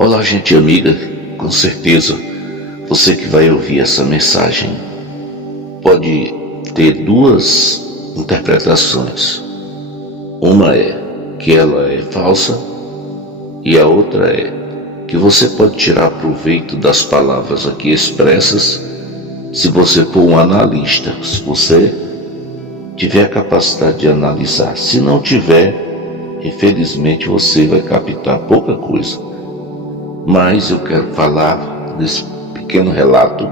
Olá, gente amiga, com certeza você que vai ouvir essa mensagem pode ter duas interpretações. Uma é que ela é falsa e a outra é que você pode tirar proveito das palavras aqui expressas se você for um analista, se você tiver a capacidade de analisar. Se não tiver, infelizmente você vai captar pouca coisa. Mas eu quero falar nesse pequeno relato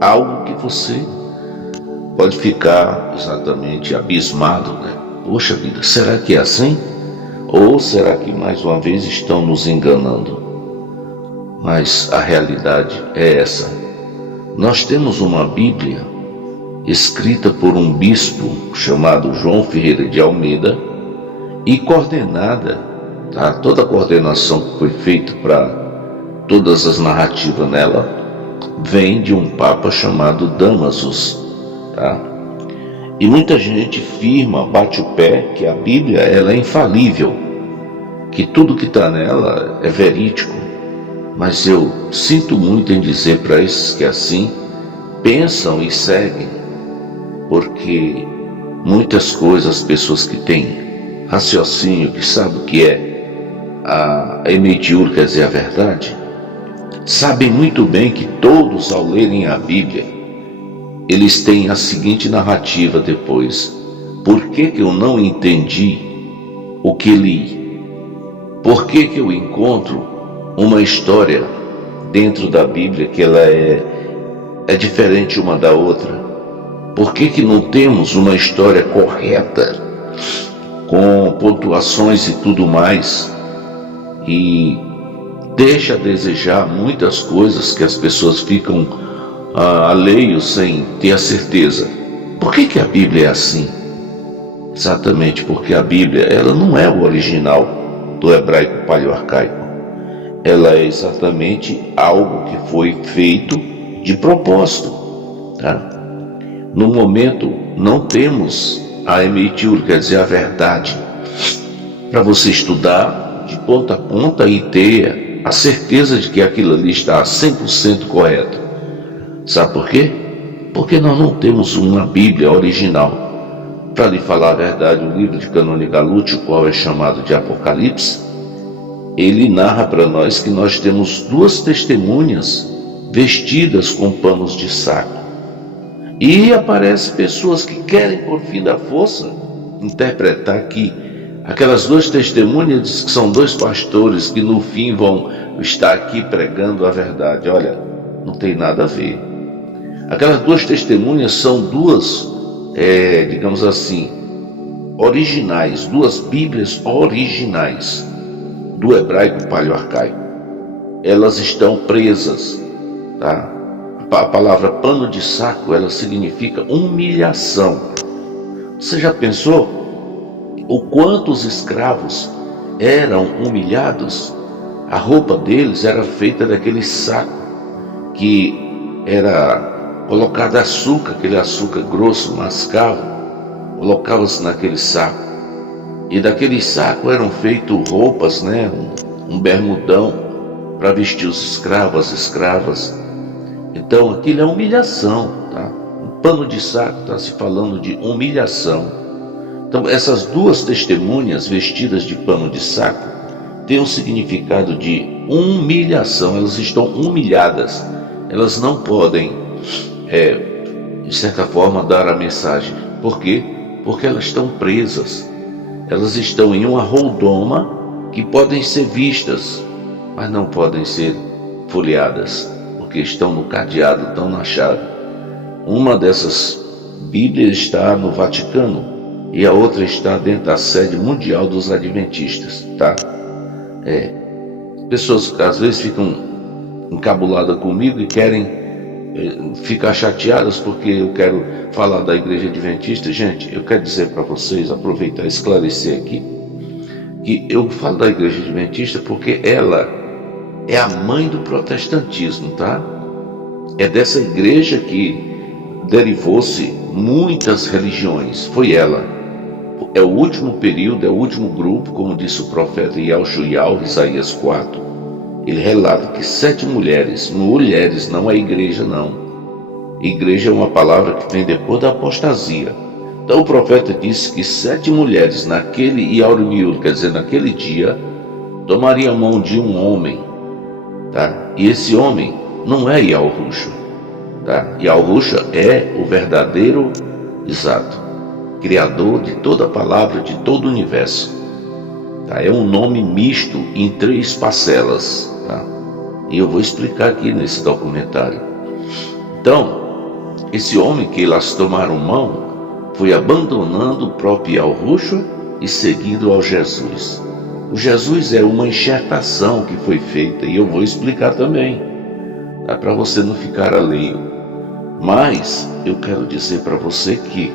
algo que você pode ficar exatamente abismado, né? Poxa vida, será que é assim? Ou será que mais uma vez estão nos enganando? Mas a realidade é essa. Nós temos uma Bíblia escrita por um bispo chamado João Ferreira de Almeida e coordenada, tá? Toda a coordenação que foi feita para todas as narrativas nela vem de um papa chamado Damasus, tá? E muita gente firma, bate o pé que a Bíblia ela é infalível, que tudo que está nela é verídico. Mas eu sinto muito em dizer para esses que assim pensam e seguem, porque muitas coisas, as pessoas que têm raciocínio, que sabem o que é a emitiur, quer dizer, a verdade, sabem muito bem que todos, ao lerem a Bíblia, eles têm a seguinte narrativa depois: por que eu não entendi o que li? Por que eu encontro uma história dentro da Bíblia que ela é diferente uma da outra? Por que não temos uma história correta, com pontuações e tudo mais? E deixa a desejar muitas coisas que as pessoas ficam alheios sem ter a certeza. Por que a Bíblia é assim? Exatamente porque a Bíblia ela não é o original do hebraico paleoarcaico. Ela é exatamente algo que foi feito de propósito, tá? No momento não temos a emitiur, quer dizer, a verdade, para você estudar de ponta a ponta e ter a certeza de que aquilo ali está 100% correto. Sabe por quê? Porque nós não temos uma Bíblia original. Para lhe falar a verdade, o livro de Cânone Galute, o qual é chamado de Apocalipse, ele narra para nós que nós temos duas testemunhas vestidas com panos de saco. E aparecem pessoas que querem, por fim da força, interpretar que aquelas duas testemunhas diz que são dois pastores que no fim vão estar aqui pregando a verdade. Olha, não tem nada a ver. Aquelas duas testemunhas são duas, digamos assim, originais, duas Bíblias originais do hebraico paleoarcaico. Elas estão presas, tá? A palavra pano de saco, ela significa humilhação. Você já pensou o quanto os escravos eram humilhados? A roupa deles era feita daquele saco que era colocado açúcar, aquele açúcar grosso, mascavo, colocava-se naquele saco. E daquele saco eram feitas roupas, né? Um bermudão para vestir os escravos, as escravas. Então aquilo é humilhação, tá? Um pano de saco está se falando de humilhação. Então essas duas testemunhas vestidas de pano de saco têm um significado de humilhação. Elas estão humilhadas. Elas não podem, de certa forma, dar a mensagem. Por quê? Porque elas estão presas. Elas estão em uma roldoma que podem ser vistas, mas não podem ser folheadas, porque estão no cadeado, estão na chave. Uma dessas Bíblias está no Vaticano e a outra está dentro da sede mundial dos adventistas, tá? Pessoas que às vezes ficam encabuladas comigo e querem ficar chateadas porque eu quero falar da igreja adventista. Gente, eu quero dizer para vocês, aproveitar e esclarecer aqui, que eu falo da igreja adventista porque ela é a mãe do protestantismo, tá? É dessa igreja que derivou-se muitas religiões, foi ela. É o último período, é o último grupo, como disse o profeta Yal Shuyal, Isaías 4. ele relata que 7 mulheres, não é igreja não. Igreja é uma palavra que vem depois da apostasia. Então o profeta disse que 7 mulheres naquele Yaurmiul, quer dizer, naquele dia, tomariam mão de um homem, tá? E esse homem não é Yahushua, tá? Yahushua é o verdadeiro, exato, criador de toda a palavra, de todo o universo. Tá? É um nome misto em 3 parcelas, tá? E eu vou explicar aqui nesse documentário. Então, esse homem que elas tomaram mão foi abandonando o próprio Yahushua e seguindo ao Jesus. O Jesus é uma enxertação que foi feita, e eu vou explicar também, tá? Para você não ficar alheio. Mas eu quero dizer para você que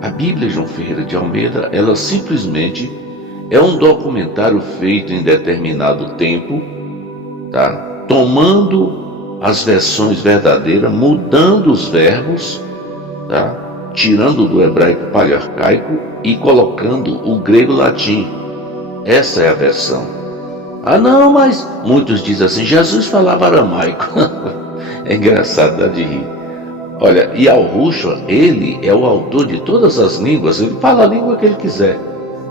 a Bíblia João Ferreira de Almeida, ela simplesmente é um documentário feito em determinado tempo, tá? Tomando as versões verdadeiras, mudando os verbos, tá? Tirando do hebraico paleoarcaico e colocando o grego-latim. Essa é a versão. Ah não, mas muitos dizem assim, Jesus falava aramaico. É engraçado, dá de rir. Olha, Yahushua, ele é o autor de todas as línguas, ele fala a língua que ele quiser.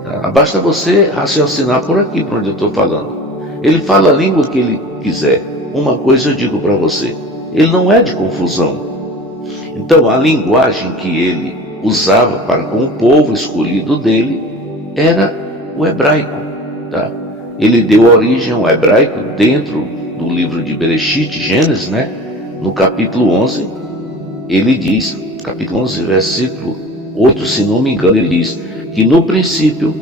Tá? Basta você raciocinar por aqui, por onde eu estou falando. Ele fala a língua que ele quiser. Uma coisa eu digo para você, ele não é de confusão. Então a linguagem que ele usava para com o povo escolhido dele era o hebraico. Tá? Ele deu origem ao hebraico dentro do livro de Bereshit, Gênesis, né? No capítulo 11, ele diz, capítulo 11, versículo 8, se não me engano, ele diz que no princípio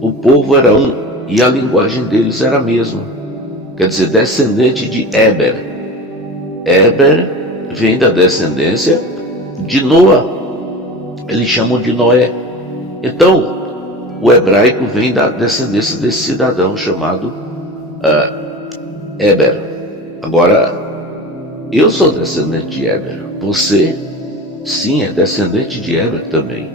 o povo era um e a linguagem deles era a mesma. Quer dizer, descendente de Eber. Eber vem da descendência de Noa. Eles chamam de Noé. Então, o hebraico vem da descendência desse cidadão chamado Eber. Agora, eu sou descendente de Eber. Você, sim, é descendente de Eber também.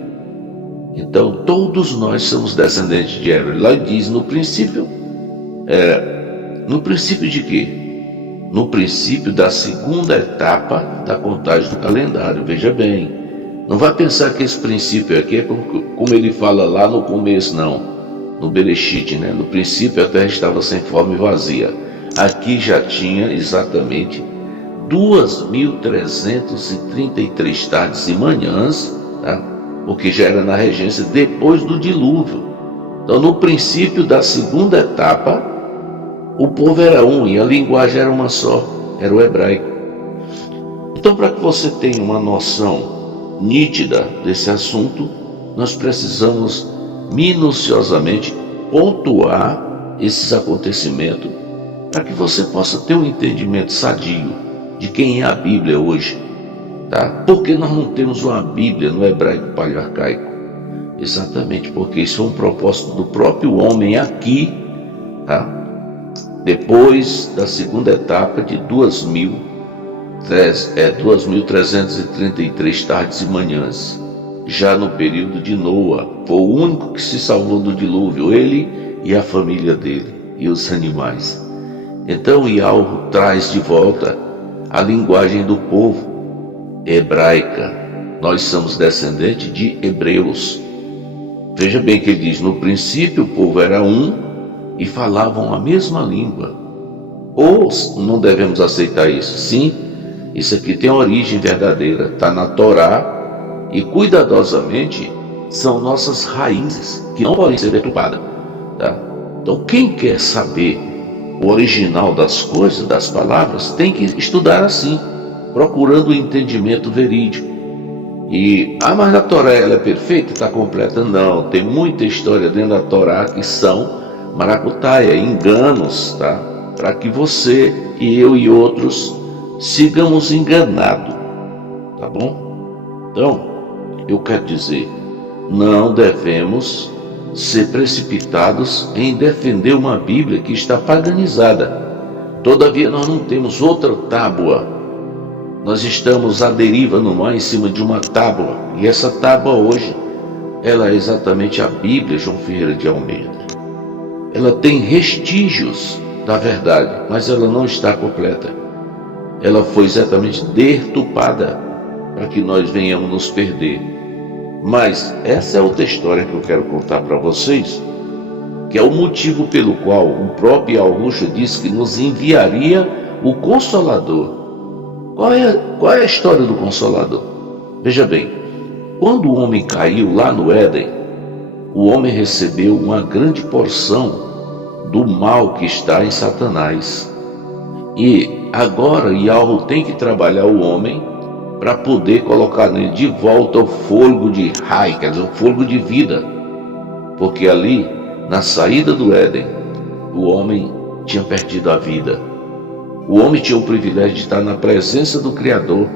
Então, todos nós somos descendentes de Eber. Lá diz, no princípio de quê? No princípio da segunda etapa da contagem do calendário. Veja bem, não vai pensar que esse princípio aqui é como ele fala lá no começo, não. No Bereshit, né? No princípio a terra estava sem forma e vazia. Aqui já tinha exatamente 2.333 tardes e manhãs, tá? Porque já era na regência depois do dilúvio. Então, no princípio da segunda etapa, o povo era um e a linguagem era uma só, era o hebraico. Então, para que você tenha uma noção nítida desse assunto, nós precisamos minuciosamente pontuar esses acontecimentos para que você possa ter um entendimento sadio de quem é a Bíblia hoje. Tá? Por que nós não temos uma Bíblia no hebraico paleoarcaico? Exatamente porque isso é um propósito do próprio homem aqui, tá? Depois da segunda etapa de 2.333 tardes e manhãs, já no período de Noa, foi o único que se salvou do dilúvio, ele e a família dele, e os animais. Então Yahweh traz de volta a linguagem do povo hebraica. Nós somos descendentes de hebreus. Veja bem que ele diz, no princípio o povo era um e falavam a mesma língua. Ou não devemos aceitar isso? Sim, isso aqui tem origem verdadeira, está na Torá e cuidadosamente são nossas raízes que não podem ser perturbadas. Tá? Então quem quer saber o original das coisas, das palavras, tem que estudar assim, procurando o entendimento verídico. E, mas a Torá ela é perfeita, está completa? Não, tem muita história dentro da Torá que são maracutaia, enganos, tá? Para que você e eu e outros sigamos enganados, tá bom? Então, eu quero dizer, não devemos ser precipitados em defender uma Bíblia que está paganizada. Todavia nós não temos outra tábua. Nós estamos à deriva no mar em cima de uma tábua. E essa tábua hoje, ela é exatamente a Bíblia João Ferreira de Almeida. Ela tem vestígios da verdade, mas ela não está completa. Ela foi exatamente deturpada para que nós venhamos nos perder. Mas essa é outra história que eu quero contar para vocês, que é o motivo pelo qual o próprio Yahusha disse que nos enviaria o Consolador. Qual é a história do Consolador? Veja bem, quando o homem caiu lá no Éden, o homem recebeu uma grande porção do mal que está em Satanás. E agora Yahweh tem que trabalhar o homem para poder colocar nele de volta o fôlego de Rai, quer dizer, o fôlego de vida. Porque ali, na saída do Éden, o homem tinha perdido a vida. O homem tinha o privilégio de estar na presença do Criador.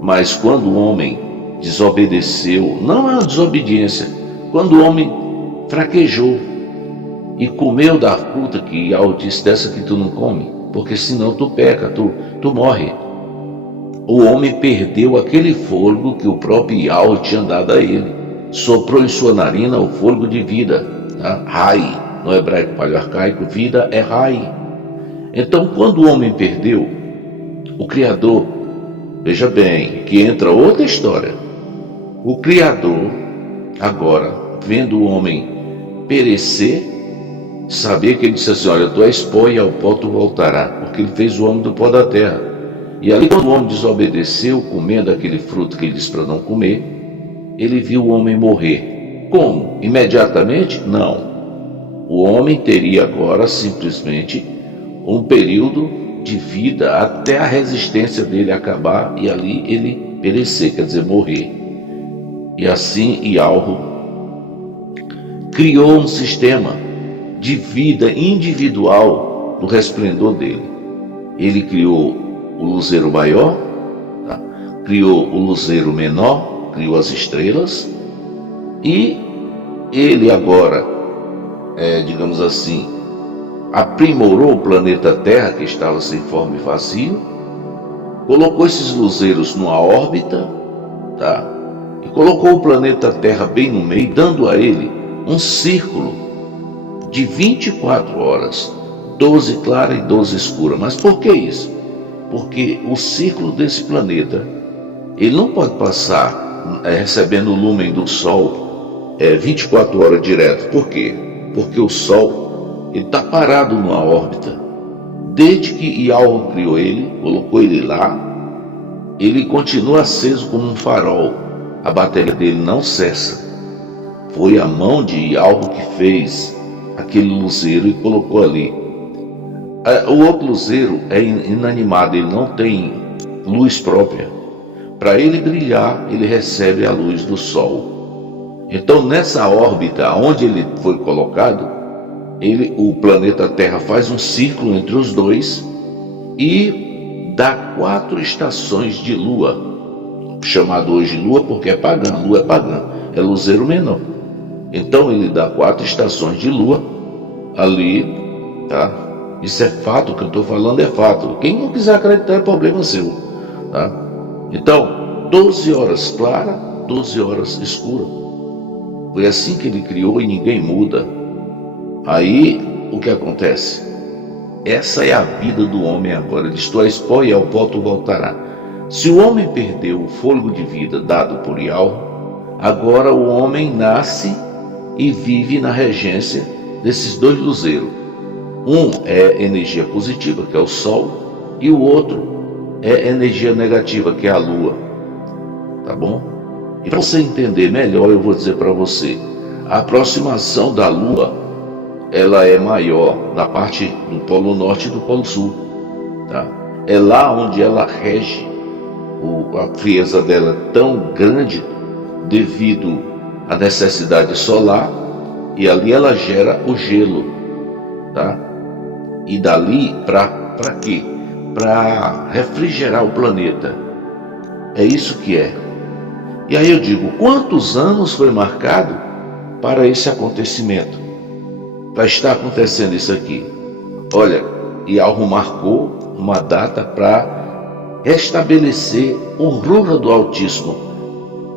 Mas quando o homem desobedeceu, não é uma desobediência, quando o homem fraquejou e comeu da fruta que Yahweh disse, dessa que tu não come, porque senão tu peca, tu morre. O homem perdeu aquele fôlego que o próprio Yahweh tinha dado a ele. Soprou em sua narina o fôlego de vida, tá? Rai, no hebraico paleoarcaico, vida é Rai. Então, quando o homem perdeu, o Criador, veja bem, que entra outra história. O Criador, agora, vendo o homem perecer, sabia que ele disse assim, olha, tu és pó e ao pó tu voltará, porque ele fez o homem do pó da terra. E ali, quando o homem desobedeceu, comendo aquele fruto que ele disse para não comer, ele viu o homem morrer. Como? Imediatamente? Não. O homem teria agora simplesmente um período de vida até a resistência dele acabar e ali ele perecer, quer dizer, morrer. E assim Yahweh criou um sistema de vida individual no resplendor dele. Ele criou o luzeiro maior, tá? Criou o luzeiro menor, criou as estrelas, e ele agora, digamos assim, aprimorou o planeta Terra, que estava sem forma e vazio, colocou esses luzeiros numa órbita, tá? E colocou o planeta Terra bem no meio, dando a ele um círculo de 24 horas, 12 clara e 12 escura. Mas por que isso? Porque o círculo desse planeta, ele não pode passar recebendo o lúmen do Sol 24 horas direto. Por quê? Porque o Sol está parado numa órbita. Desde que Yahweh criou ele, colocou ele lá, ele continua aceso como um farol. A bateria dele não cessa. Foi a mão de Yahweh que fez aquele luzeiro e colocou ali. O outro luzeiro é inanimado, ele não tem luz própria. Para ele brilhar, ele recebe a luz do Sol. Então, nessa órbita onde ele foi colocado, o planeta Terra faz um círculo entre os dois e dá 4 estações de lua, chamado hoje lua porque é pagã, lua é pagã, é luzeiro menor. Então ele dá 4 estações de lua ali, tá? Isso é fato, o que eu estou falando é fato. Quem não quiser acreditar é problema seu, tá? Então, 12 horas clara, 12 horas escura. Foi assim que ele criou e ninguém muda. Aí, o que acontece? Essa é a vida do homem agora. Ele diz, tu és pó e ao pó tu voltará. Se o homem perdeu o fôlego de vida dado por Yahweh, agora o homem nasce e vive na regência desses 2 luzeiros. Um é energia positiva, que é o Sol, e o outro é energia negativa, que é a Lua. Tá bom? E para você entender melhor, eu vou dizer para você, a aproximação da Lua, ela é maior na parte do Polo Norte e do Polo Sul. Tá? É lá onde ela rege, a frieza dela é tão grande devido à necessidade solar, e ali ela gera o gelo. Tá? E dali, para quê? Para refrigerar o planeta. É isso que é. E aí eu digo, quantos anos foi marcado para esse acontecimento? Para estar acontecendo isso aqui? Olha, Yahweh marcou uma data para restabelecer a honra do Altíssimo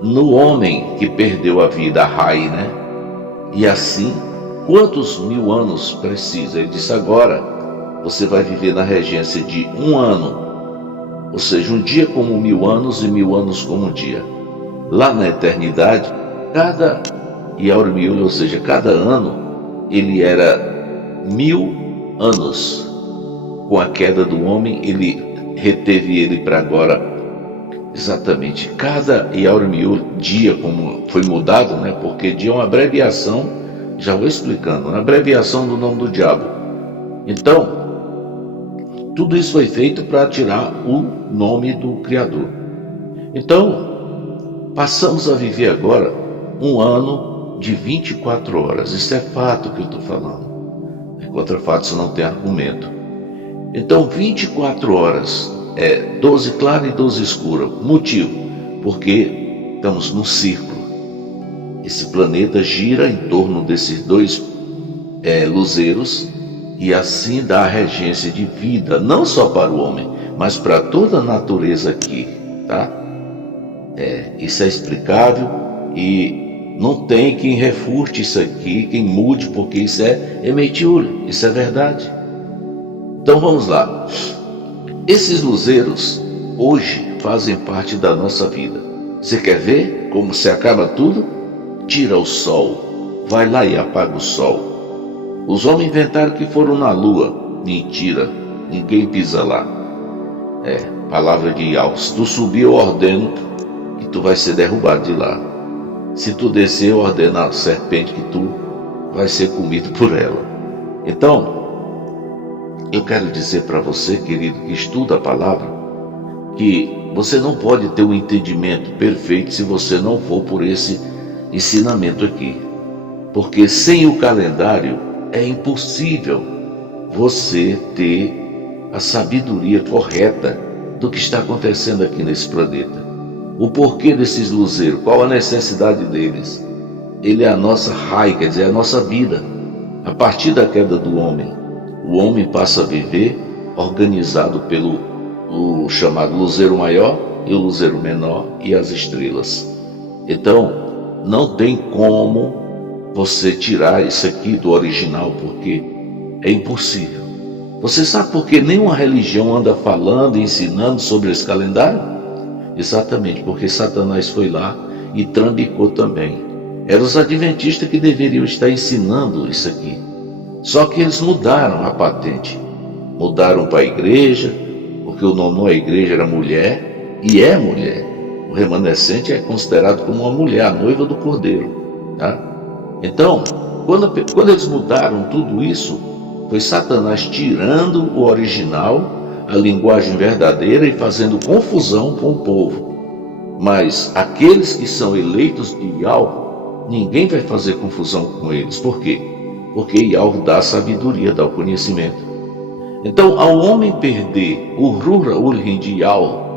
no homem que perdeu a vida, a Rai, né? E assim, quantos 1000 anos precisa? Ele disse agora, você vai viver na regência de 1 ano, ou seja, um dia como 1000 anos e 1000 anos como um dia. Lá na eternidade, cada Yaurmiul, ou seja, cada ano, ele era 1000 anos. Com a queda do homem, ele reteve ele para agora. Exatamente, cada Yaurmiul, dia como foi mudado, né? Porque dia é uma abreviação, já vou explicando, uma abreviação do nome do diabo. Então, tudo isso foi feito para tirar o nome do Criador. Então, passamos a viver agora 1 ano de 24 horas. Isso é fato que eu estou falando. Contra fatos não tem argumento. Então, 24 horas, 12 clara e 12 escura. Motivo, porque estamos num círculo. Esse planeta gira em torno desses dois luzeiros, e assim dá a regência de vida, não só para o homem, mas para toda a natureza aqui, tá? Isso é explicável e não tem quem refute isso aqui, quem mude, porque isso é Emetiur, isso é verdade. Então vamos lá. Esses luzeiros hoje fazem parte da nossa vida. Você quer ver como se acaba tudo? Tira o sol, vai lá e apaga o sol. Os homens inventaram que foram na lua. Mentira, ninguém pisa lá. Palavra de Yahweh. Se tu subir, eu ordeno que tu vai ser derrubado de lá. Se tu descer, eu ordeno a serpente que tu vai ser comido por ela. Então, eu quero dizer para você, querido, que estuda a palavra, que você não pode ter um entendimento perfeito se você não for por esse ensinamento aqui. Porque sem o calendário é impossível você ter a sabedoria correta do que está acontecendo aqui nesse planeta. O porquê desses luzeiros, qual a necessidade deles? Ele é a nossa rai, quer dizer, é a nossa vida. A partir da queda do homem, o homem passa a viver organizado pelo o chamado luzeiro maior e o luzeiro menor e as estrelas. Então, não tem como você tirar isso aqui do original, porque é impossível. Você sabe por que nenhuma religião anda falando e ensinando sobre esse calendário? Exatamente, porque Satanás foi lá e trambicou também. Eram os adventistas que deveriam estar ensinando isso aqui. Só que eles mudaram a patente. Mudaram para a igreja, porque o nome da igreja era mulher, e é mulher. O remanescente é considerado como uma mulher, a noiva do cordeiro, tá? Então, quando eles mudaram tudo isso, foi Satanás tirando o original, a linguagem verdadeira, e fazendo confusão com o povo. Mas aqueles que são eleitos de Yahweh, ninguém vai fazer confusão com eles. Por quê? Porque Yahweh dá sabedoria, dá o conhecimento. Então, ao homem perder o Rura Urhin de Yahweh,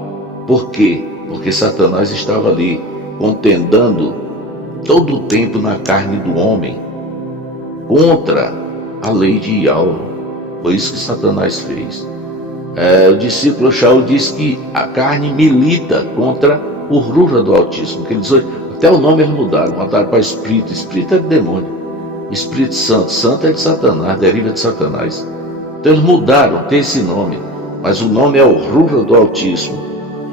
por quê? Porque Satanás estava ali contendendo todo o tempo na carne do homem contra a lei de Yahweh. Foi isso que Satanás fez. O discípulo Shaul diz que a carne milita contra o Rura do Altíssimo, que eles, até o nome eles mudaram para Espírito. Espírito é de demônio, Espírito Santo, Santo é de Satanás, deriva de Satanás. Então eles mudaram, tem esse nome, mas o nome é o Rura do Altíssimo.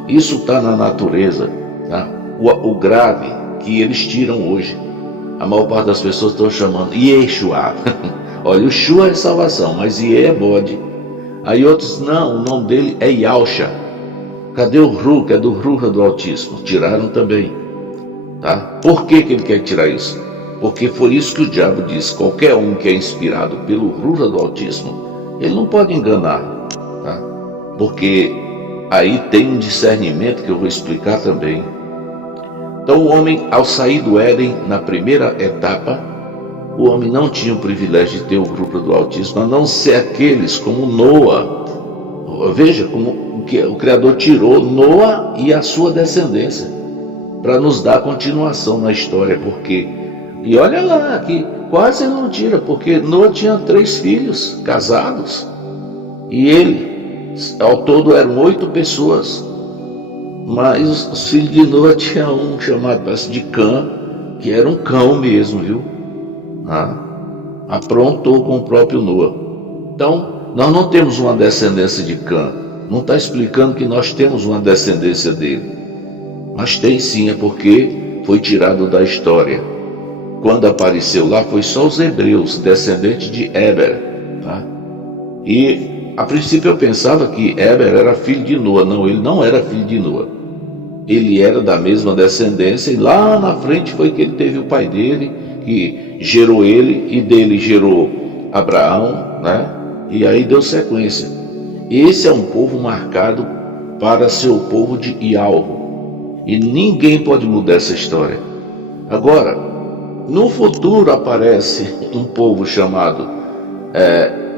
Isso está na natureza, tá? O grave que eles tiram hoje, a maior parte das pessoas estão chamando Yeshua. Olha, o Shua é salvação, mas Ie é bode. Aí outros, não, o nome dele é Yahusha. Cadê o Ru, que é do Rura do Altíssimo? Tiraram também, tá? Por que ele quer tirar isso? Porque foi isso que o diabo diz: qualquer um que é inspirado pelo Rura do Altíssimo, ele não pode enganar, tá? Porque aí tem um discernimento que eu vou explicar também. Então o homem, ao sair do Éden, na primeira etapa, o homem não tinha o privilégio de ter o Rura do Altíssimo, a não ser aqueles como Noa. Veja como o Criador tirou Noa e a sua descendência para nos dar continuação na história. Porque, e olha lá, que quase ele não tira, porque Noa tinha 3 filhos casados, e ele, ao todo eram 8 pessoas, mas os filhos de Noa tinha um chamado de Cã, que era um cão mesmo, viu? Aprontou com o próprio Noa. Então, nós não temos uma descendência de Cã. Não está explicando que nós temos uma descendência dele. Mas tem sim, é porque foi tirado da história. Quando apareceu lá, foi só os hebreus, descendentes de Éber. Tá? E a princípio eu pensava que Éber era filho de Noa. Não, ele não era filho de Noa. Ele era da mesma descendência, e lá na frente foi que ele teve o pai dele, que gerou ele, e dele gerou Abraão, né? E aí deu sequência. Esse é um povo marcado para ser o povo de Ialro, e ninguém pode mudar essa história. Agora, no futuro aparece um povo chamado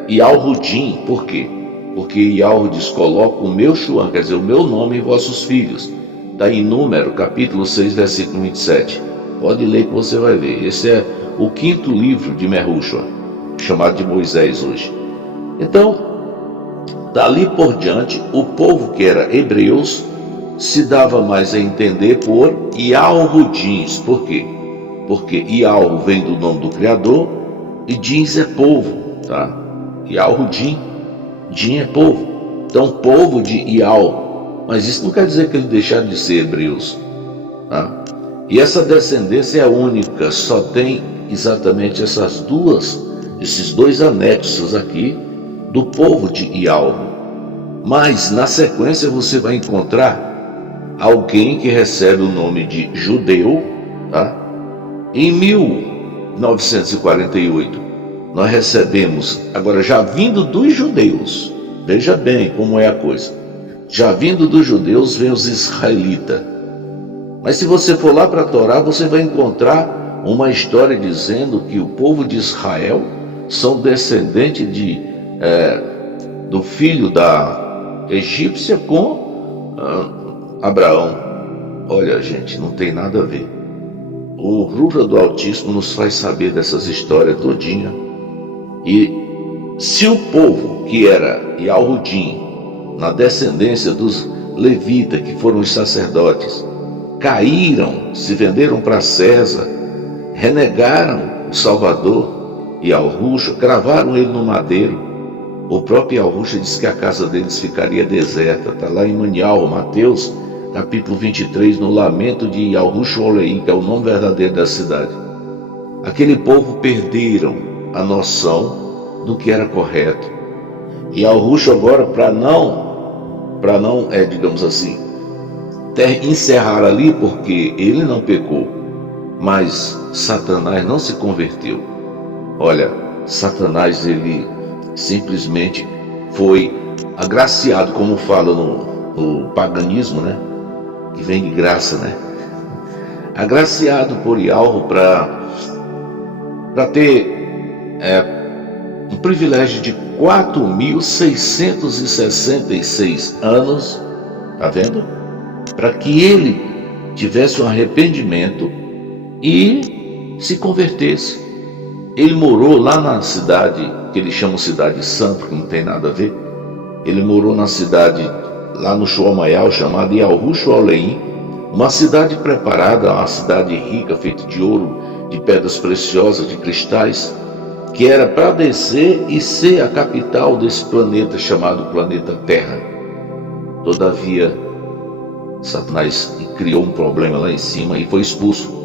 Ialrudim. Por quê? Porque Ialro diz: coloco o meu Shuam, quer dizer, o meu nome em vossos filhos. Está em Número, capítulo 6, versículo 27. Pode ler que você vai ver. Esse é o 5º livro de Mehushua, chamado de Moisés hoje. Então, dali por diante, o povo que era hebreus se dava mais a entender por Ialrudins. Por quê? Porque Ialro vem do nome do Criador e Dins é povo, tá? Ialrudim, Din é povo. Então, povo de Ial. Mas isso não quer dizer que eles deixaram de ser hebreus. Tá? E essa descendência é única, só tem exatamente esses dois anexos aqui do povo de Ialro. Mas na sequência você vai encontrar alguém que recebe o nome de judeu. Tá? Em 1948 nós recebemos, agora já vindo dos judeus, veja bem como é a coisa. Já vindo dos judeus vem os israelitas. Mas se você for lá para a Torá, você vai encontrar uma história dizendo que o povo de Israel são descendentes do filho da egípcia com Abraão. Olha, gente, não tem nada a ver. O Rura do Altíssimo nos faz saber dessas histórias todinha. E se o povo que era Ialrudim, na descendência dos levitas, que foram os sacerdotes, caíram, se venderam para César, renegaram o Salvador e Ialruxa, cravaram ele no madeiro. O próprio Ialruxa disse que a casa deles ficaria deserta. Está lá em Manial, Mateus, capítulo 23, no lamento de Ialruxa Oleim, que é o nome verdadeiro da cidade. Aquele povo perderam a noção do que era correto. E Ialruxa agora, para não, digamos assim, encerrar ali, porque ele não pecou, mas Satanás não se converteu. Olha, Satanás, ele simplesmente foi agraciado, como fala no paganismo, né? Que vem de graça, né? Agraciado por Ialro para ter um privilégio de 4.666 anos, tá vendo? Para que ele tivesse um arrependimento e se convertesse. Ele morou lá na cidade que eles chamam Cidade Santa, que não tem nada a ver. Ele morou na cidade, lá no Shomayal, chamada Ialruxa Oleim, uma cidade preparada, uma cidade rica, feita de ouro, de pedras preciosas, de cristais, que era para descer e ser a capital desse planeta chamado planeta Terra. Todavia, Satanás criou um problema lá em cima e foi expulso.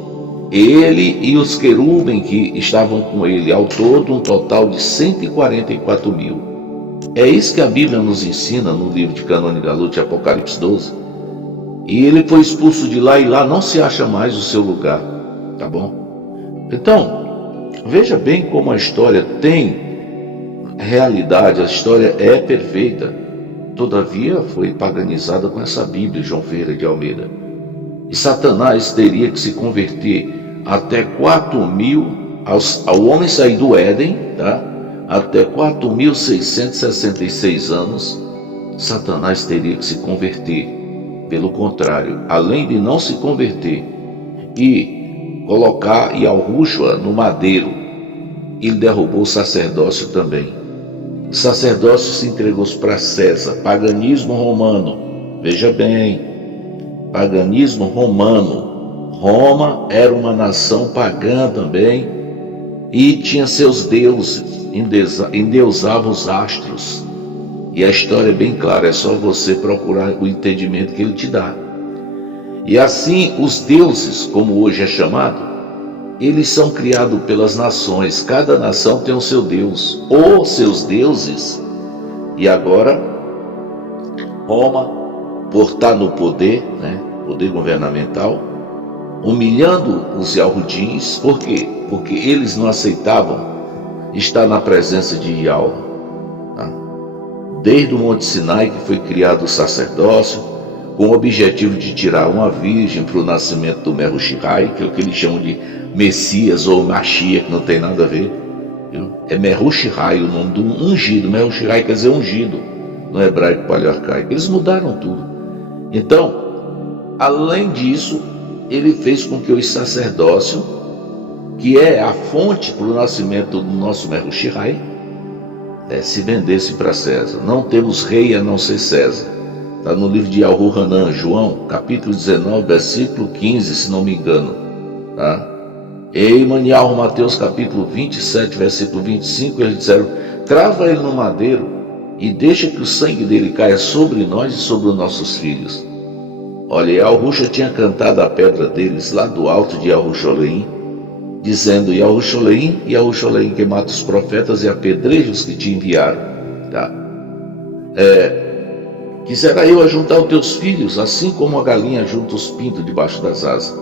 Ele e os querubim que estavam com ele, ao todo um total de 144 mil. É isso que a Bíblia nos ensina no livro de Canônico Galuti, Apocalipse 12. E ele foi expulso de lá, e lá não se acha mais o seu lugar, tá bom? Então, veja bem como a história tem realidade, a história é perfeita. Todavia foi paganizada com essa Bíblia, João Ferreira de Almeida. E Satanás teria que se converter até 4.000, ao homem sair do Éden, tá? Até 4.666 anos, Satanás teria que se converter. Pelo contrário, além de não se converter e colocar Ialruxa no madeiro, ele derrubou o sacerdócio também. O sacerdócio se entregou para César, paganismo romano. Veja bem, paganismo romano. Roma era uma nação pagã também e tinha seus deuses. endeusava os astros. E a história é bem clara, é só você procurar o entendimento que ele te dá. E assim, os deuses, como hoje é chamado, eles são criados pelas nações. Cada nação tem o seu deus, ou seus deuses. E agora, Roma, por estar no poder, poder governamental, humilhando os Yahudins. Por quê? Porque eles não aceitavam estar na presença de Yahweh. Desde o Monte Sinai, que foi criado o sacerdócio, com o objetivo de tirar uma virgem para o nascimento do Mehushihai, que é o que eles chamam de Messias ou Mashiach, que não tem nada a ver. É Mehushihai o nome do ungido. Mehushihai quer dizer ungido, no hebraico paleoarcaico. Eles mudaram tudo. Então, além disso, ele fez com que o sacerdócio, que é a fonte para o nascimento do nosso Mehushihai, se vendesse para César. Não temos rei a não ser César. Está no livro de Yahu-Hanan, João, capítulo 19, versículo 15, se não me engano. Tá? E Emmanuel, Mateus, capítulo 27, versículo 25, eles disseram: crava ele no madeiro e deixa que o sangue dele caia sobre nós e sobre os nossos filhos. Olha, Yahushua tinha cantado a pedra deles lá do alto de Yahusholeim, dizendo: Yahusholeim, Yahusholeim, que mata os profetas e apedreja os que te enviaram. Tá? Quisera eu ajuntar os teus filhos, assim como a galinha junta os pintos debaixo das asas.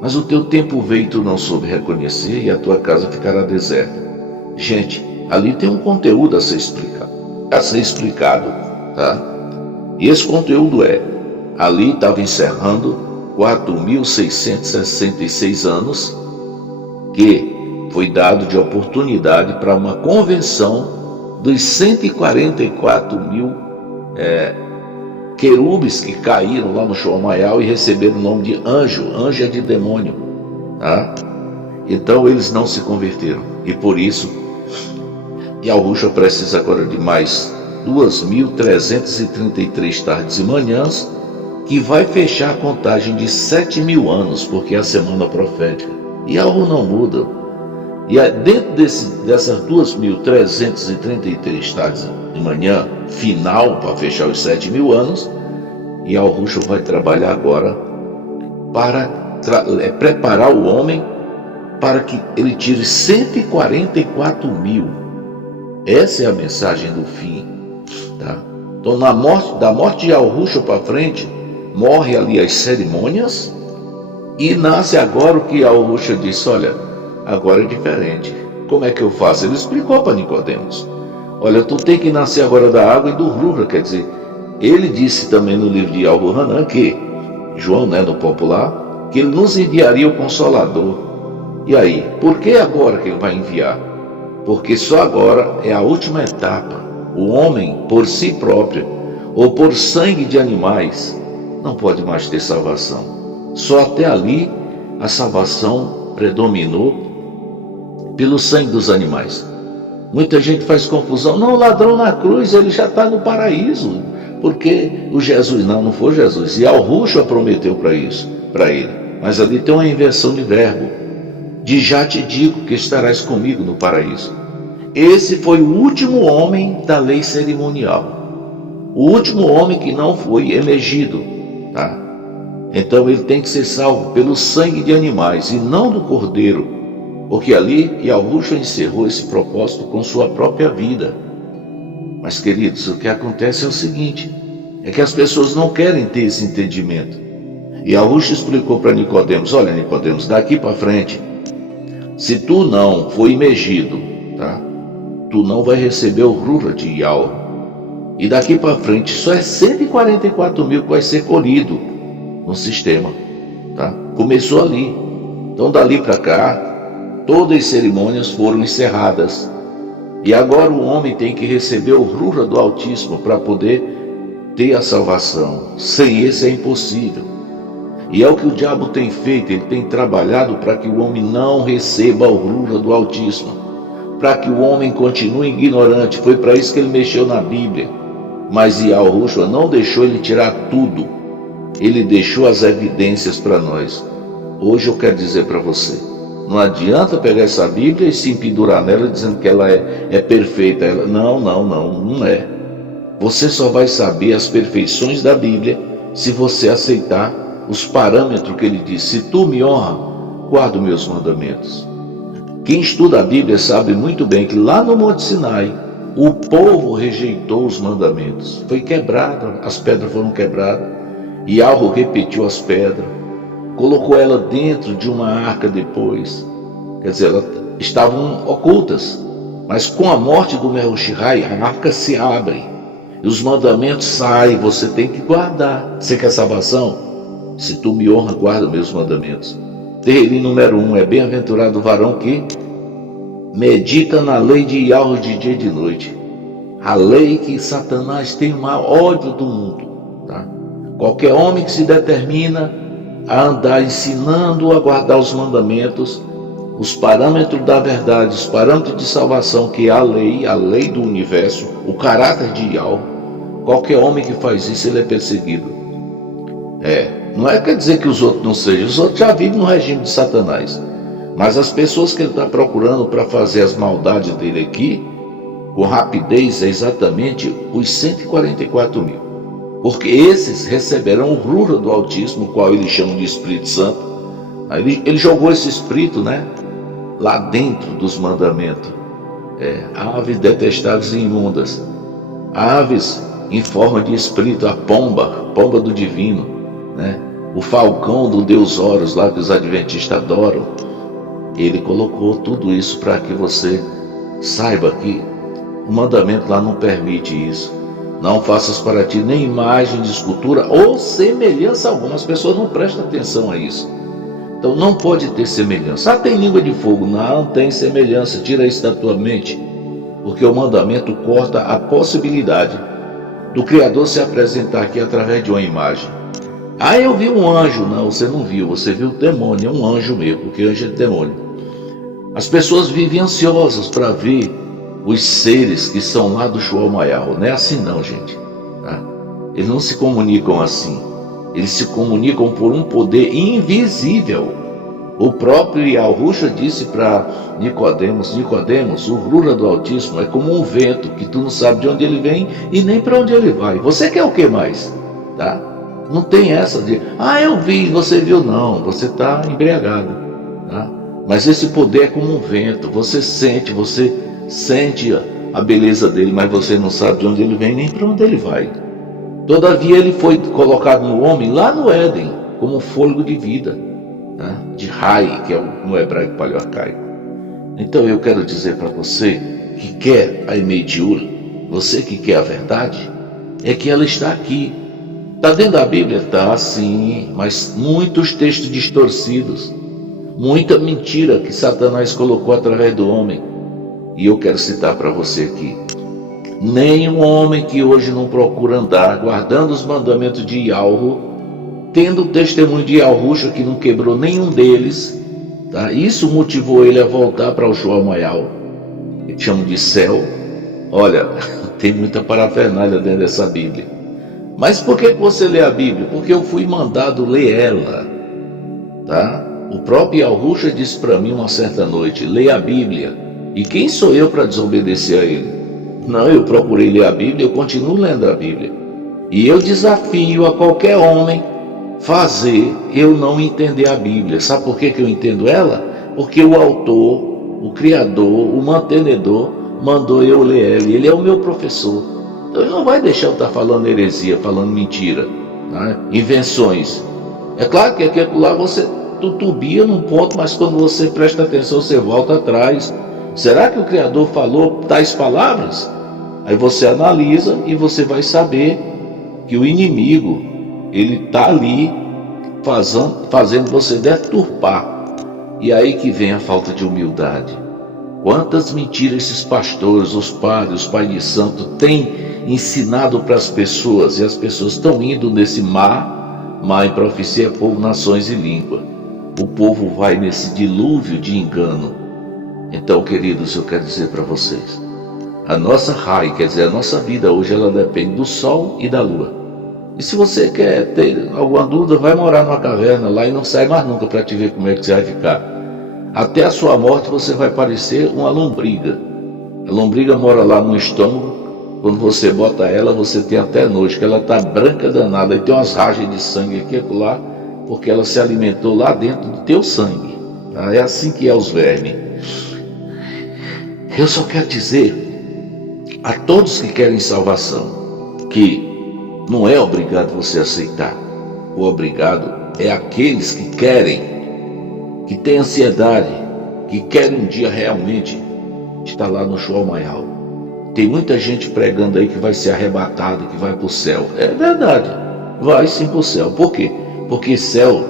Mas o teu tempo veio e tu não soube reconhecer, e a tua casa ficará deserta. Gente, ali tem um conteúdo a ser explicado, tá? E esse conteúdo ali estava encerrando 4.666 anos, que foi dado de oportunidade para uma convenção dos 144 mil querubes que caíram lá no Shomayal e receberam o nome de anjo. Anjo é de demônio, tá? Então eles não se converteram, e por isso Yahushua precisa agora de mais 2.333 tardes e manhãs, que vai fechar a contagem de 7.000 anos, porque é a semana profética. Yahu não muda. E dentro dessas 2.333 tardes de manhã, final, para fechar os 7.000 anos, Yahushua vai trabalhar agora para preparar o homem para que ele tire 144 mil. Essa é a mensagem do fim. Tá? Então, da morte de Yahushua para frente, morre ali as cerimônias e nasce agora o que Yahushua disse: olha, agora é diferente. Como é que eu faço? Ele explicou para Nicodemos: olha, tu tem que nascer agora da água e do Ruha. Quer dizer, ele disse também no livro de Yahu-Hanan que, João, no popular, que ele nos enviaria o Consolador. E aí, por que agora que ele vai enviar? Porque só agora é a última etapa. O homem, por si próprio, ou por sangue de animais, não pode mais ter salvação. Só até ali a salvação predominou pelo sangue dos animais. Muita gente faz confusão: não, o ladrão na cruz, ele já está no paraíso, porque o Jesus, não foi Jesus. E Yahushua prometeu para ele. Mas ali tem uma inversão de verbo, de já te digo que estarás comigo no paraíso. Esse foi o último homem da lei cerimonial, o último homem que não foi emergido, tá? Então ele tem que ser salvo pelo sangue de animais e não do cordeiro, porque ali Yahushua encerrou esse propósito com sua própria vida. Mas, queridos, o que acontece é o seguinte: é que as pessoas não querem ter esse entendimento. E Yahushua explicou para Nicodemos: olha, Nicodemos, daqui para frente, se tu não for imergido, tá? Tu não vai receber o Ruha de Yahweh. E daqui para frente só é 144 mil que vai ser colhido no sistema, tá? Começou ali. Então dali para cá, todas as cerimônias foram encerradas. E agora o homem tem que receber o Ruha do Altíssimo para poder ter a salvação. Sem esse é impossível. E é o que o diabo tem feito. Ele tem trabalhado para que o homem não receba o Ruha do Altíssimo, para que o homem continue ignorante. Foi para isso que ele mexeu na Bíblia. Mas Yahushua não deixou ele tirar tudo. Ele deixou as evidências para nós. Hoje eu quero dizer para você: Não adianta pegar essa Bíblia e se empendurar nela dizendo que ela é perfeita. Não é. Você só vai saber as perfeições da Bíblia se você aceitar os parâmetros que ele diz. Se tu me honra, guarda os meus mandamentos. Quem estuda a Bíblia sabe muito bem que lá no Monte Sinai, o povo rejeitou os mandamentos. Foi quebrado, as pedras foram quebradas, e Yahweh repetiu as pedras, colocou ela dentro de uma arca depois. Quer dizer, elas estavam ocultas, mas com a morte do Nehushai, a arca se abre, e os mandamentos saem, você tem que guardar. Você quer salvação? Se tu me honra, guarda meus mandamentos. Terrelim número 1, é bem-aventurado o varão que medita na lei de Yahweh de dia e de noite. A lei que Satanás tem o maior ódio do mundo. Tá? Qualquer homem que se determina a andar ensinando a guardar os mandamentos, os parâmetros da verdade, os parâmetros de salvação, que é a lei do universo, o caráter de Yahweh, qualquer homem que faz isso, ele é perseguido. Não é quer dizer que os outros não sejam, os outros já vivem no regime de Satanás. Mas as pessoas que ele está procurando para fazer as maldades dele aqui, com rapidez, é exatamente os 144 mil. Porque esses receberão o Rura do Altíssimo, o qual eles chamam de Espírito Santo. Aí ele jogou esse Espírito, lá dentro dos mandamentos. Aves detestáveis e imundas. Aves em forma de Espírito, a pomba do divino, o falcão do Deus Horus, lá que os adventistas adoram. Ele colocou tudo isso para que você saiba que o mandamento lá não permite isso. Não faças para ti nem imagem de escultura ou semelhança alguma. As pessoas não prestam atenção a isso. Então não pode ter semelhança. Tem língua de fogo? Não tem semelhança. Tira isso da tua mente. Porque o mandamento corta a possibilidade do Criador se apresentar aqui através de uma imagem. Eu vi um anjo. Não, você não viu. Você viu o demônio. É um anjo mesmo, porque anjo é demônio. As pessoas vivem ansiosas para ver os seres que são lá do Shual Mayal. Não é assim não, gente. Tá? Eles não se comunicam assim. Eles se comunicam por um poder invisível. O próprio Yahushua disse para Nicodemos, o Rura do Altíssimo é como um vento que tu não sabe de onde ele vem e nem para onde ele vai. Você quer o que mais? Tá? Não tem essa de, eu vi, você viu, não. Você está embriagado. Tá? Mas esse poder é como um vento, você sente a beleza dele, mas você não sabe de onde ele vem nem para onde ele vai. Todavia ele foi colocado no homem lá no Éden, como um fôlego de vida, de Rai, que é no hebraico paleoarcaico. Então eu quero dizer para você que quer a Emeidiur, você que quer a verdade, é que ela está aqui. Está dentro da Bíblia? Está sim, mas muitos textos distorcidos. Muita mentira que Satanás colocou através do homem. E eu quero citar para você aqui. Nenhum homem que hoje não procura andar guardando os mandamentos de Yahweh, tendo o testemunho de Yahushua que não quebrou nenhum deles, tá? Isso motivou ele a voltar para o Shual Mayal, que chamam de céu. Olha, tem muita parafernália dentro dessa Bíblia. Mas por que você lê a Bíblia? Porque eu fui mandado ler ela, tá? O próprio Yahushua disse para mim uma certa noite, leia a Bíblia. E quem sou eu para desobedecer a ele? Não, eu procurei ler a Bíblia, eu continuo lendo a Bíblia. E eu desafio a qualquer homem fazer eu não entender a Bíblia. Sabe por que eu entendo ela? Porque o autor, o criador, o mantenedor mandou eu ler ela. E ele é o meu professor. Então ele não vai deixar eu estar falando heresia, falando mentira, invenções. É claro que aqui lá você tutubia num ponto, mas quando você presta atenção, você volta atrás. Será que o Criador falou tais palavras? Aí você analisa e você vai saber que o inimigo, ele está ali fazendo você deturpar. E aí que vem a falta de humildade. Quantas mentiras esses pastores, os padres, os pais de santo têm ensinado para as pessoas, e as pessoas estão indo nesse mar em profecia, povo, nações e língua. O povo vai nesse dilúvio de engano. Então, queridos, eu quero dizer para vocês, a nossa Rai, quer dizer, a nossa vida hoje, ela depende do sol e da lua. E se você quer ter alguma dúvida, vai morar numa caverna lá e não sai mais nunca para te ver como é que você vai ficar. Até a sua morte você vai parecer uma lombriga. A lombriga mora lá no estômago. Quando você bota ela, você tem até nojo, que ela está branca danada. E tem umas rajas de sangue aqui e lá, porque ela se alimentou lá dentro do teu sangue. Tá? É assim que é os vermes. Eu só quero dizer a todos que querem salvação, que não é obrigado você aceitar. O obrigado é aqueles que querem, que têm ansiedade, que querem um dia realmente estar lá no show maior. Tem muita gente pregando aí que vai ser arrebatado, que vai para o céu. É verdade, vai sim para o céu. Por quê? Porque céu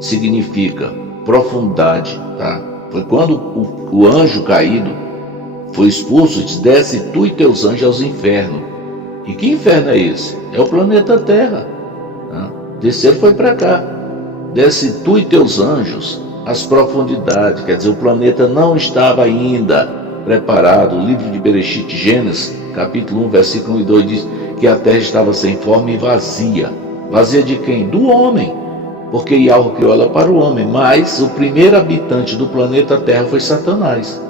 significa profundidade, tá? Foi quando o anjo caído foi expulso, diz: desce tu e teus anjos aos infernos. E que inferno é esse? É o planeta Terra. Tá? Descer foi para cá. Desce tu e teus anjos às profundidades. Quer dizer, o planeta não estava ainda preparado. O livro de Bereshit, Gênesis, capítulo 1, versículo 1 e 2 diz que a terra estava sem forma e vazia. Vazia de quem? Do homem, porque Yahweh criou ela para o homem, mas o primeiro habitante do planeta Terra foi Satanás.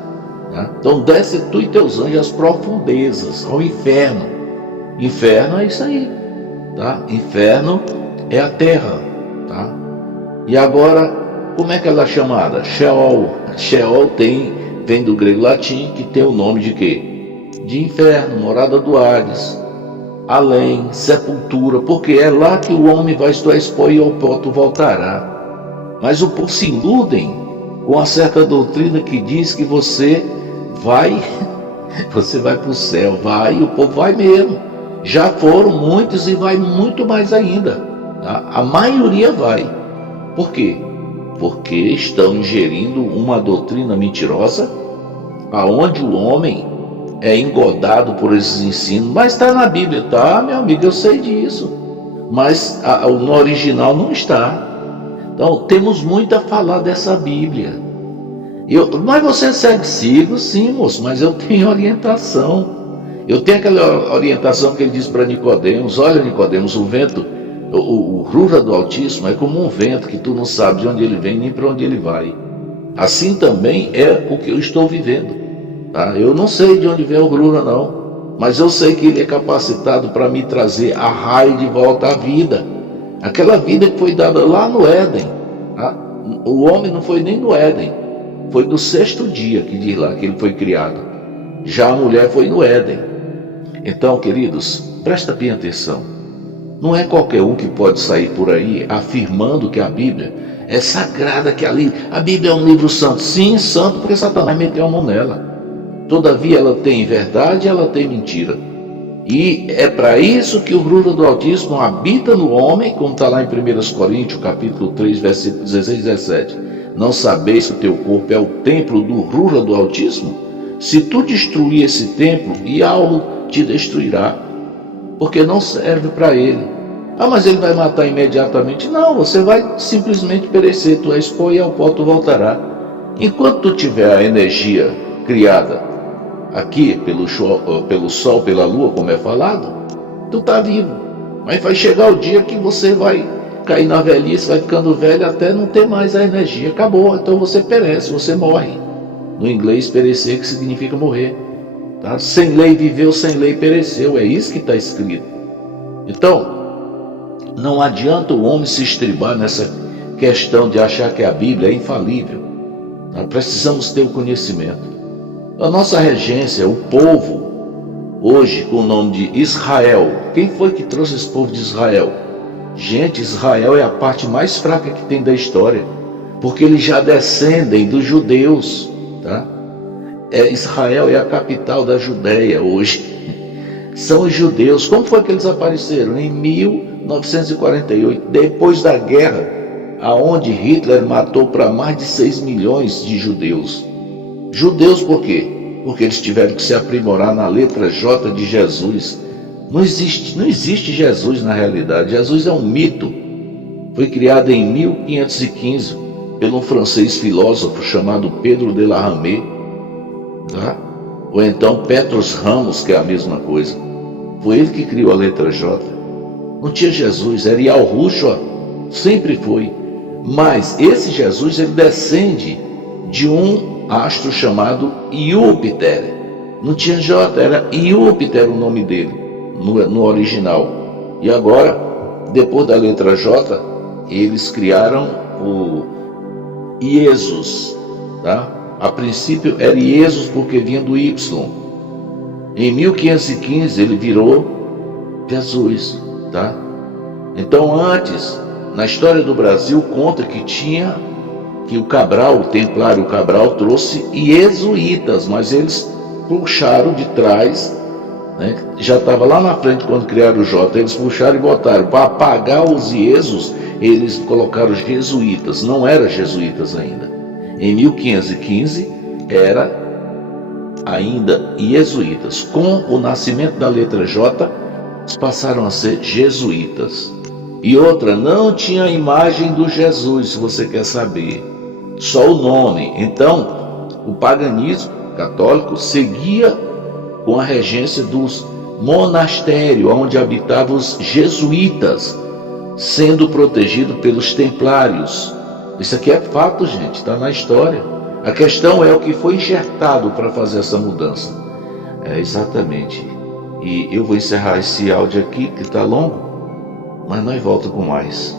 Tá? Então desce tu e teus anjos às profundezas, ao inferno. Inferno é isso aí, tá? Inferno é a terra, tá? E agora, como é que ela é chamada? Sheol. Sheol vem do grego latim, que tem o nome de quê? De inferno, morada do Hades, além, sepultura, porque é lá que o homem vai estar expor e ao pó tu voltará. Mas o povo se iludem com uma certa doutrina que diz que você vai para o céu, vai, o povo vai mesmo. Já foram muitos e vai muito mais ainda. Tá? A maioria vai. Por quê? Porque estão ingerindo uma doutrina mentirosa, aonde o homem é engodado por esses ensinos. Mas está na Bíblia, tá, meu amigo, eu sei disso. Mas no original não está. Então temos muito a falar dessa Bíblia. Mas você sigo, sim, moço, mas eu tenho orientação. Eu tenho aquela orientação que ele diz para Nicodemos: olha, Nicodemos, o vento, o rura do Altíssimo é como um vento que tu não sabes de onde ele vem nem para onde ele vai. Assim também é o que eu estou vivendo. Tá? Eu não sei de onde vem o rura, não, mas eu sei que ele é capacitado para me trazer a raio de volta à vida. Aquela vida que foi dada lá no Éden. Tá? O homem não foi nem no Éden, foi no sexto dia que diz lá que ele foi criado. Já a mulher foi no Éden. Então, queridos, presta bem atenção. Não é qualquer um que pode sair por aí afirmando que a Bíblia é sagrada, que a Bíblia é um livro santo. Sim, santo, porque Satanás meteu a mão nela. Todavia ela tem verdade e ela tem mentira. E é para isso que o rura do Altíssimo habita no homem, como está lá em 1 Coríntios, capítulo 3, versículo 16 e 17. Não sabeis que o teu corpo é o templo do rura do Altíssimo? Se tu destruir esse templo, e algo te destruirá, porque não serve para ele. Ah, mas ele vai matar imediatamente? Não, você vai simplesmente perecer. Tu és pó e ao pó tu voltará. Enquanto tu tiver a energia criada aqui pelo sol, pela lua, como é falado, tu está vivo. Mas vai chegar o dia que você vai cair na velhice, vai ficando velho até não ter mais a energia. Acabou, então você perece, você morre. No inglês, perecer que significa morrer. Tá? Sem lei viveu, sem lei pereceu. É isso que está escrito. Então, não adianta o homem se estribar nessa questão de achar que a Bíblia é infalível. Nós precisamos ter o conhecimento. A nossa regência, o povo, hoje com o nome de Israel. Quem foi que trouxe esse povo de Israel? Gente, Israel é a parte mais fraca que tem da história, porque eles já descendem dos judeus. Tá? Israel é a capital da Judéia hoje. São os judeus. Como foi que eles apareceram? Em 1948, depois da guerra, aonde Hitler matou para mais de 6 milhões de judeus. Judeus por quê? Porque eles tiveram que se aprimorar na letra J de Jesus. Não existe Jesus na realidade. Jesus é um mito. Foi criado em 1515 por um francês filósofo chamado Pedro de la Ramée. Tá? Ou então Petrus Ramos, que é a mesma coisa. Foi ele que criou a letra J. Não tinha Jesus, era Yahushua, sempre foi. Mas esse Jesus, ele descende de um astro chamado Júpiter. Não tinha J, era Júpiter o nome dele, no original. E agora, depois da letra J, eles criaram o Iesus, tá? A princípio era Iesus porque vinha do Y. Em 1515 ele virou Jesus, tá? Então antes, na história do Brasil, conta que o Cabral, o templário Cabral, trouxe jesuítas, mas eles puxaram de trás, né? Já estava lá na frente quando criaram o J, eles puxaram e botaram para apagar os Iesus, eles colocaram os jesuítas, não eram jesuítas ainda. Em 1515 era ainda jesuítas. Com o nascimento da letra J, eles passaram a ser jesuítas. E outra, não tinha a imagem do Jesus, se você quer saber, só o nome. Então, o paganismo católico seguia com a regência dos monastérios, onde habitavam os jesuítas, sendo protegido pelos templários. Isso aqui é fato, gente, está na história. A questão é o que foi enxertado para fazer essa mudança. Exatamente. E eu vou encerrar esse áudio aqui, que está longo, mas nós voltamos com mais.